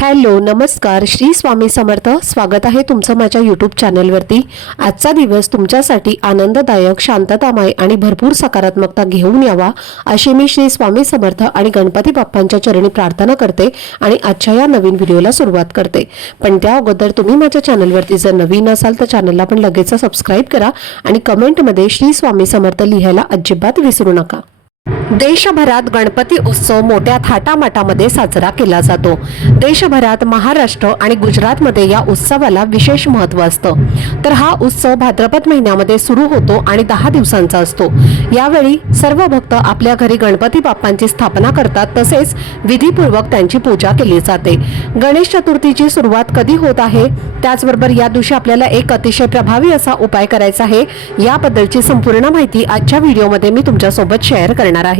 Hello नमस्कार. श्री स्वामी समर्थ. स्वागत आहे तुमचं माझ्या यूट्यूब चॅनलवरती आजचा दिवस तुमच्यासाठी आनंददायक शांततामय आणि भरपूर सकारात्मकता घेऊन यावा अशी मी श्री स्वामी समर्थ आणि गणपती बाप्पांच्या चरणी प्रार्थना करते आणि आजच्या या नवीन व्हिडिओला सुरुवात करते. पण त्या अगोदर तुम्ही माझ्या चॅनलवरती जर नवीन असाल तर चॅनलला पण लगेच सबस्क्राईब करा आणि कमेंटमध्ये श्री स्वामी समर्थ लिहायला अजिबात विसरू नका. देशभरात गणपती उत्सव मोठ्या थाटामाटामध्ये साजरा केला जातो. देशभरात महाराष्ट्र आणि गुजरातमध्ये या उत्सवाला विशेष महत्त्व असतं. तर हा उत्सव भाद्रपद महिन्यामध्ये सुरू होतो आणि दहा दिवसांचा असतो. यावेळी सर्व भक्त आपल्या घरी गणपती बाप्पांची स्थापना करतात तसेच विधीपूर्वक त्यांची पूजा केली जाते. गणेश चतुर्थीची सुरुवात कधी होत आहे? त्याचबरोबर या दिवशी आपल्याला एक अतिशय प्रभावी असा उपाय करायचा आहे याबद्दलची संपूर्ण माहिती आजच्या व्हिडिओमध्ये मी तुमच्यासोबत शेअर करणार आहे.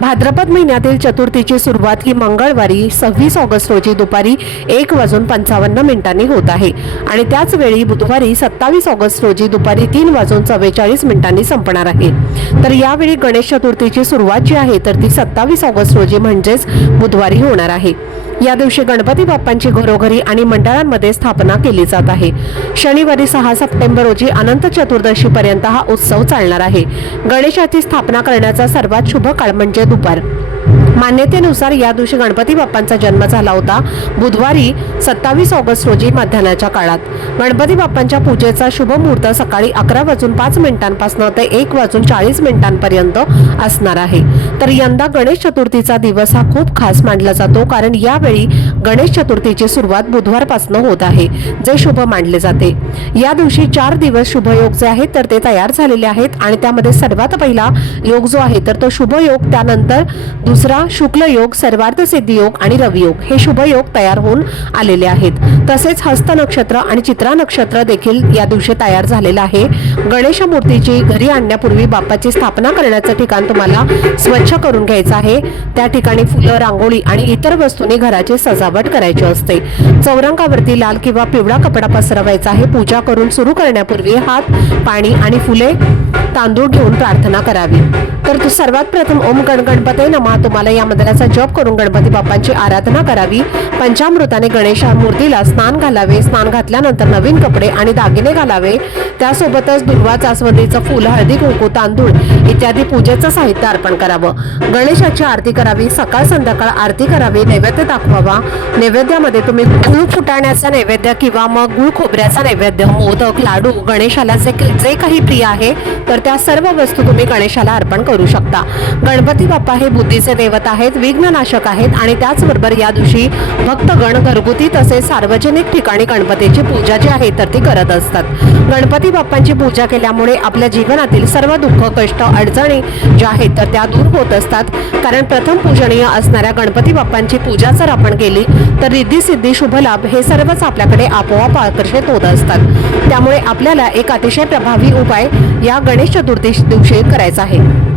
भाद्रपद महिन्यातील चतुर्थीची सुरुवात ही मंगळवारी सव्वीस ऑगस्ट रोजी दुपारी एक वाजून पंचावन्न मिनिटांनी होत आहे. आणि त्याच वेळी बुधवारी सत्तावीस ऑगस्ट रोजी दुपारी तीन वाजून चव्वेचाळीस मिनिटांनी संपणार आहे. तर यावेळी गणेश चतुर्थीची सुरुवात जी आहे तर ती सत्तावीस ऑगस्ट रोजी म्हणजेच बुधवारी होणार आहे. या दिवशी गणपती बाप्पांची घरोघरी आणि मंडळांमध्ये स्थापना केली जात आहे. शनिवारी सहा सप्टेंबर रोजी अनंत चतुर्दशी पर्यंत हा उत्सव चालणार आहे. गणेशाची स्थापना करण्याचा सर्वात शुभ काळ म्हणजे दुपार. मान्यतेनुसार या दिवशी गणपती बाप्पांचा जन्म झाला होता. बुधवारी सत्तावीस ऑगस्ट रोजी मध्यानाच्या काळात. गणपती बाप्पांच्या पूजेचा शुभ मुहूर्त सकाळी अकरा वाजून पाच मिनिटांपासून ते एक वाजून चाळीस मिनिटांपर्यंत असणार आहे. तर यंदा गणेश चतुर्थीचा दिवस हा खूप खास मानला जातो कारण यावेळी गणेश चतुर्थीची सुरुवात बुधवारपासून होत आहे जे शुभ मानले जाते. या दिवशी चार दिवस शुभयोग जे आहेत तर ते तयार झालेले आहेत आणि त्यामध्ये सर्वात पहिला योग जो आहे तर तो शुभ योग त्यानंतर दुसरा शुक्ल योग सर्वार्थ सिद्धी योग आणि रवियोग हे शुभ योग तयार होऊन आलेले आहेत. तसेच हस्त नक्षत्र आणि चित्रा नक्षत्र देखील या दिवशी तयार झालेलं आहे. गणेश मूर्तीची घरी आणण्यापूर्वी बाप्पाची स्थापना करण्याचं ठिकाण तुम्हाला स्वच्छ करून घ्यायचं आहे. त्या ठिकाणी फुलं रांगोळी आणि इतर वस्तूंनी घराची सजावट करायची असते. चौरंगावरती लाल किंवा पिवळा कपडा पसरवायचा आहे. पूजा करून सुरू करण्यापूर्वी हात पाणी आणि फुले तांदूळ घेऊन प्रार्थना करावी. तर सर्वात प्रथम ओम गणगणपते नमा. तुम्हाला या मंदिराचा जप करून गणपती बाप्पांची आराधना करावी. पंचामृताने गणेशा मूर्तीला स्नान घालावे. स्नान घातल्यानंतर नवीन कपडे आणि दागिने घालावे. त्यासोबतच दुर्वा चासवंदीचं फुल हळदी कुंकू तांदूळ इत्यादी पूजेचं साहित्य अर्पण करावं. गणेशाची आरती करावी. सकाळ संध्याकाळ आरती करावी. नैवेद्य दाखवावा. नैवेद्यामध्ये तुम्ही गुळ फुटाण्याचा नैवेद्य किंवा मग गुळ खोबऱ्याचा नैवेद्य मोदक लाडू गणेशाला जे जे काही प्रिय आहे तर त्या सर्व वस्तू तुम्ही गणेशाला अर्पण करू शकता. गणपती बाप्पा हे बुद्धीचे देवता आहेत विघ्ननाशक आहेत आणि त्याचबरोबर या दिवशी भक्तगण घरगुती तसेच सार्वजनिक ठिकाणी गणपतीची पूजा जी आहे तर ती करत असतात. गणपती बाप्पांची पूजा केल्यामुळे आपल्या जीवनातील सर्व दुःख कष्ट अडचणी ज्या आहेत तर त्या दूर होत असतात. कारण प्रथम पूजनीय असणाऱ्या गणपती बाप्पांची पूजा जर आपण केली तर रिद्धी सिद्धी शुभलाभ हे सर्वच आपल्याकडे आपोआप आकर्षित होत असतात. त्यामुळे आपल्याला एक अतिशय प्रभावी उपाय या गणेश चतुर्थी दिवशी करायचा आहे.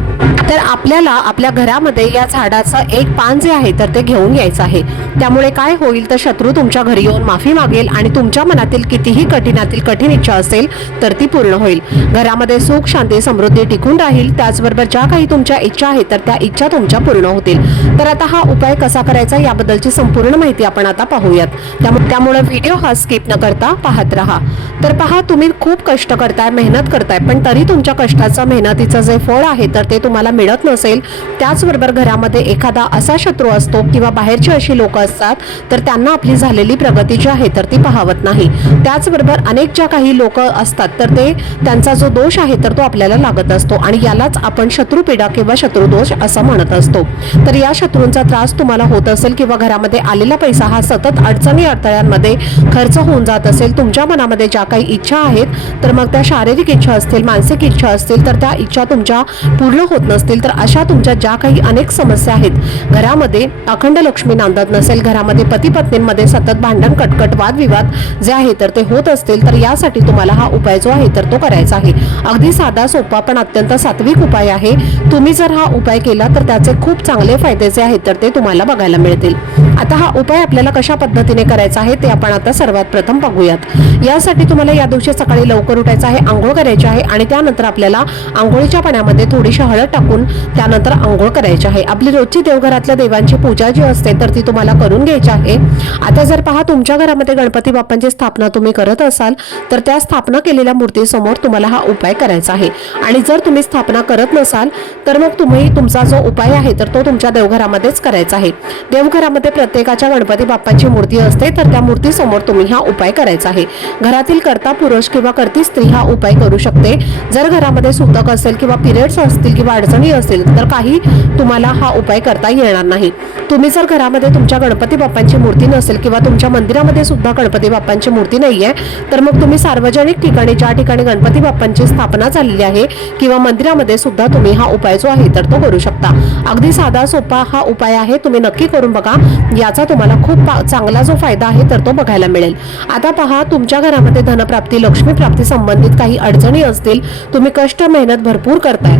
तर आपल्याला आपल्या घरामध्ये या झाडाचं एक पान जे आहे तर ते घेऊन यायचं आहे. त्यामुळे काय होईल तर शत्रू तुमच्या घरी येऊन माफी मागेल आणि तुमच्या मनातील कितीही कठीणातील कठीण इच्छा असेल तर ती पूर्ण होईल. घरामध्ये सुख शांती समृद्धी टिकून राहील. त्याचबरोबर ज्या काही तुमच्या इच्छा आहेत तर त्या इच्छा तुमच्या पूर्ण होतील. तर आता हा उपाय कसा करायचा याबद्दलची संपूर्ण माहिती आपण आता पाहूयात. त्यामुळे त्यामुळे व्हिडिओ हा स्किप न करता पाहत राहा. तर पहा तुम्ही खूप कष्ट करताय मेहनत करताय पण तरी तुमच्या कष्टाचं मेहनतीचं जे फळ आहे तर ते तुम्हाला मिळत नसेल त्याचबरोबर घरामध्ये एखादा असा शत्रू असतो किंवा बाहेरची अशी लोक असतात तर त्यांना आपली झालेली प्रगती जी आहे तर ती पाहवत नाही. त्याचबरोबर अनेक ज्या काही लोक असतात तर ते त्यांचा जो दोष आहे तर तो आपल्याला लागत असतो. आणि यालाच आपण शत्रुपीडा किंवा शत्रुदोष असं म्हणत असतो. तर या शत्रूंचा त्रास तुम्हाला होत असेल किंवा घरामध्ये आलेला पैसा हा सतत अडचणी अडथळ्यांमध्ये खर्च होऊन जात असेल तुमच्या मनामध्ये ज्या काही इच्छा आहेत तर मग त्या शारीरिक इच्छा असतील मानसिक इच्छा असतील तर त्या इच्छा तुमच्या पूर्ण होत होत नसतील तर अशा तुमच्या ज्या काही अनेक समस्या आहेत घरामध्ये अखंड लक्ष्मी नांदत नसेल घरामध्ये पती पत्नींमध्ये सतत भांडण कटकट वादविवाद जे आहे तर ते होत असतील तर यासाठी तुम्हाला हा उपाय जो आहे तर तो करायचा आहे. अगदी साधा सोपा पण अत्यंत सात्विक उपाय आहे. तुम्ही जर हा उपाय केला तर त्याचे खूप चांगले फायदे जे आहेत तर ते तुम्हाला बघायला मिळतील. आता हा उपाय आपल्याला कशा पद्धतीने करायचा आहे ते आपण आता सर्वात प्रथम बघूयात. यासाठी तुम्हाला या दिवशी सकाळी लवकर उठायचं आहे आंघोळ करायची आहे आणि त्यानंतर आपल्याला आंघोळीच्या पाण्यामध्ये थोडीशी हळद टाकून त्यानंतर आंघोळ करायची आहे. आपली रोजची देवघरातल्या देवांची पूजा जी असते तर ती तुम्हाला करून घ्यायची आहे. आता जर पहा तुमच्या घरामध्ये गणपती बाप्पांची स्थापना तुम्ही करत असाल तर त्या स्थापना केलेल्या मूर्तीसमोर तुम्हाला हा उपाय करायचा आहे. आणि जर तुम्ही स्थापना करत नसाल तर मग तुम्ही तुमचा जो उपाय आहे तर तो तुमच्या देवघरामध्येच करायचा आहे. देवघरामध्ये प्रत्येकाच्या गणपती बाप्पांची मूर्ती असते तर त्या मूर्तीसमोर तुम्ही हा उपाय करायचा आहे. घरातील कर्ता पुरुष किंवा करती स्त्री हा उपाय करू शकते. जर घरामध्ये सुतक असेल किंवा पिरियड्स असतील किंवा अडचणी असतील तर काही तुम्हाला हा उपाय करता येणार नाही. तुम्ही जर घरामध्ये तुमच्या गणपती बाप्पांची मूर्ती नसेल किंवा तुमच्या मंदिरामध्ये सुद्धा गणपती बाप्पांची मूर्ती नाही आहे तर मग तुम्ही सार्वजनिक ठिकाणी ज्या ठिकाणी गणपती बाप्पांची स्थापना झालेली आहे किंवा मंदिरामध्ये सुद्धा तुम्ही हा उपाय जो आहे तर तो करू शकता. अगदी साधा सोपा हा उपाय आहे तुम्ही नक्की करून बघा. याचा तुम्हाला खूप पा- चांगला जो फायदा आहे तर तो बघायला मिळेल. आता पहा तुमच्या घरामध्ये धनप्राप्ती लक्ष्मीप्राप्ती संबंधित काही अडचणी असतील तुम्ही कष्ट मेहनत भरपूर करताय.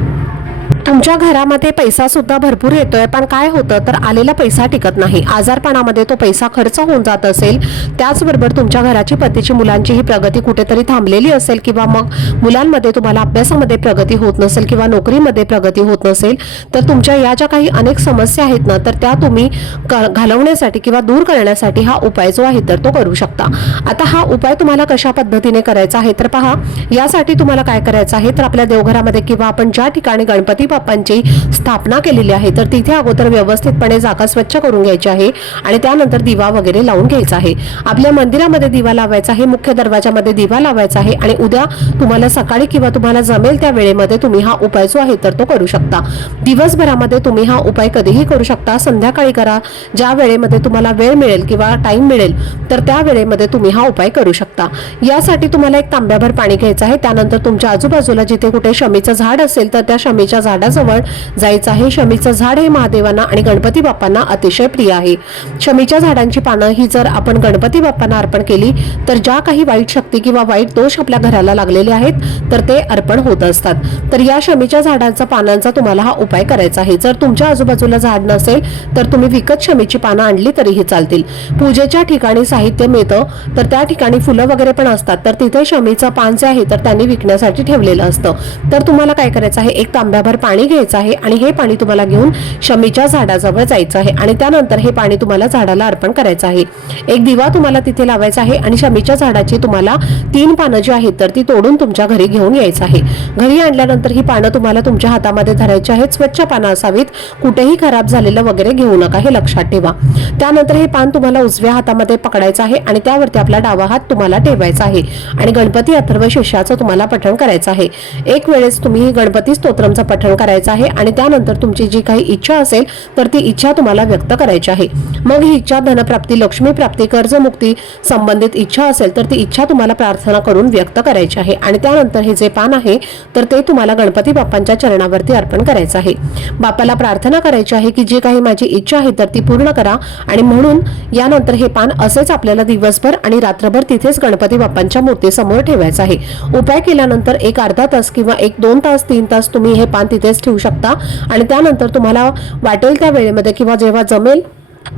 तुमच्या घरामध्ये पैसा सुद्धा भरपूर येतोय पण काय होतं? तर आलेला पैसा टिकत नाही. आजारपणामध्ये तो पैसा खर्च होऊन जात असेल. त्याचबरोबर तुमच्या घराची पतीची मुलांची ही प्रगती कुठेतरी थांबलेली असेल किंवा मग मुलांमध्ये तुम्हाला अभ्यासामध्ये प्रगती होत नसेल किंवा नोकरीमध्ये प्रगती होत नसेल तर तुमच्या या ज्या काही अनेक समस्या आहेत ना तर त्या तुम्ही क- घालवण्यासाठी किंवा दूर करण्यासाठी हा उपाय जो आहे तर तो करू शकता. आता हा उपाय तुम्हाला कशा पद्धतीने करायचा आहे तर पहा यासाठी तुम्हाला काय करायचं आहे तर आपल्या देवघरामध्ये किंवा आपण ज्या ठिकाणी गणपती बाप्पांची स्थापना केलेली आहे. तर तिथे अगोदर व्यवस्थितपणे जागा स्वच्छ करून घ्यायची आहे आणि त्यानंतर दिवा वगैरे लावून घ्यायचा आहे. आपल्या मंदिरामध्ये दिवा लावायचा आहे मुख्य दरवाजामध्ये दिवा लावायचा आहे आणि उद्या तुम्हाला सकाळी किंवा तुम्हाला जमेल त्या वेळेमध्ये तुम्ही हा उपाय जो आहे तर तो करू शकता. दिवसभरामध्ये तुम्ही हा उपाय कधीही करू शकता. संध्याकाळी करा. ज्या वेळेमध्ये तुम्हाला वेळ मिळेल किंवा टाइम मिळेल तर त्या वेळेमध्ये तुम्ही हा उपाय करू शकता. यासाठी तुम्हाला एक तांब्याभर पाणी घ्यायचं आहे. त्यानंतर तुमच्या आजूबाजूला जिथे कुठे शमीचं झाड असेल तर त्या शमीच्या झाडाजवळ जायचं आहे. शमीचं झाड हे महादेवांना आणि गणपती बाप्पांना अतिशय प्रिय आहे. शमीच्या झाडांची पानं ही जर आपण गणपती बाप्पांना अर्पण केली तर ज्या काही वाईट शक्ती किंवा वाईट दोष आपल्या घराला लागलेले आहेत तर ते अर्पण होत असतात. तर या शमीच्या झाडांचा पानांचा तुम्हाला हा उपाय करायचा आहे. जर तुमच्या आजूबाजूला झाड नसेल तर तुम्ही विकत शमीची पानं आणली तरीही चालतील. पूजेच्या ठिकाणी साहित्य मिळतं तर त्या ठिकाणी फुलं वगैरे पण असतात. तर तिथे शमीचं पान जे आहे तर त्यांनी विकण्यासाठी ठेवलेलं असतं. तर तुम्हाला काय करायचं आहे? एक तांब्याभर पाणी पाणी घ्यायचं आहे आणि हे पाणी तुम्हाला घेऊन शमीच्या झाडाजवळ जायचं आहे. आणि त्यानंतर हे पाणी तुम्हाला झाडाला अर्पण करायचं आहे. एक दिवा तुम्हाला तिथे लावायचा आहे आणि शमीच्या झाडाची तुम्हाला तीन पानं जी आहेत तर ती तोडून तुमच्या घरी घेऊन यायचं आहे. घरी आणल्यानंतर ही पानं तुम्हाला तुमच्या हातामध्ये धरायची आहेत. स्वच्छ पानं असावीत. कुठेही खराब झालेलं वगैरे घेऊ नका हे लक्षात ठेवा. त्यानंतर हे पान तुम्हाला उजव्या हातामध्ये पकडायचं आहे आणि त्यावरती आपला डावा हात तुम्हाला ठेवायचा आहे. आणि गणपती अथर्व शिष्याचं तुम्हाला पठण करायचं आहे. एक वेळेस तुम्ही गणपती स्तोत्रमचं पठण करायचं आहे आणि त्यानंतर तुमची जी काही इच्छा असेल तर ती इच्छा तुम्हाला व्यक्त करायची आहे. मग ही इच्छा धनप्राप्ती लक्ष्मी प्राप्ती कर्जमुक्ती संबंधित इच्छा असेल तर ती इच्छा तुम्हाला प्रार्थना करून व्यक्त करायची आहे. आणि त्यानंतर हे जे पान आहे तर ते तुम्हाला गणपती बाप्पांच्या चरणावरती अर्पण करायचं आहे. बापाला प्रार्थना करायची आहे की जी काही माझी इच्छा आहे तर ती पूर्ण करा. आणि म्हणून यानंतर हे पान असेच आपल्याला दिवसभर आणि रात्रभर तिथेच गणपती बाप्पांच्या मूर्तीसमोर ठेवायचं आहे. उपाय केल्यानंतर एक अर्धा तास किंवा एक दोन तास तीन तास तुम्ही हे पान तिथे तिथेच ठेवू शकता. आणि त्यानंतर तुम्हाला वाटेल त्या वेळेमध्ये किंवा जेव्हा जमेल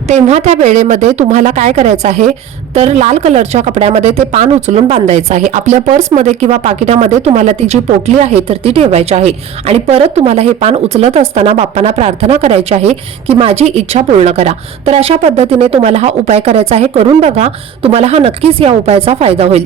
तेव्हा त्या वेळेमध्ये तुम्हाला काय करायचं आहे? तर लाल कलरच्या कपड्यामध्ये ते पान उचलून बांधायचं आहे. आपल्या पर्समध्ये किंवा पाकिटामध्ये तुम्हाला ती जी पोटली आहे तर ती ठेवायची आहे. आणि परत तुम्हाला हे पान उचलत असताना बाप्पांना प्रार्थना करायची आहे की माझी इच्छा पूर्ण करा. तर अशा पद्धतीने तुम्हाला हा उपाय करायचा आहे. करून बघा. तुम्हाला हा नक्कीच या उपायाचा फायदा होईल.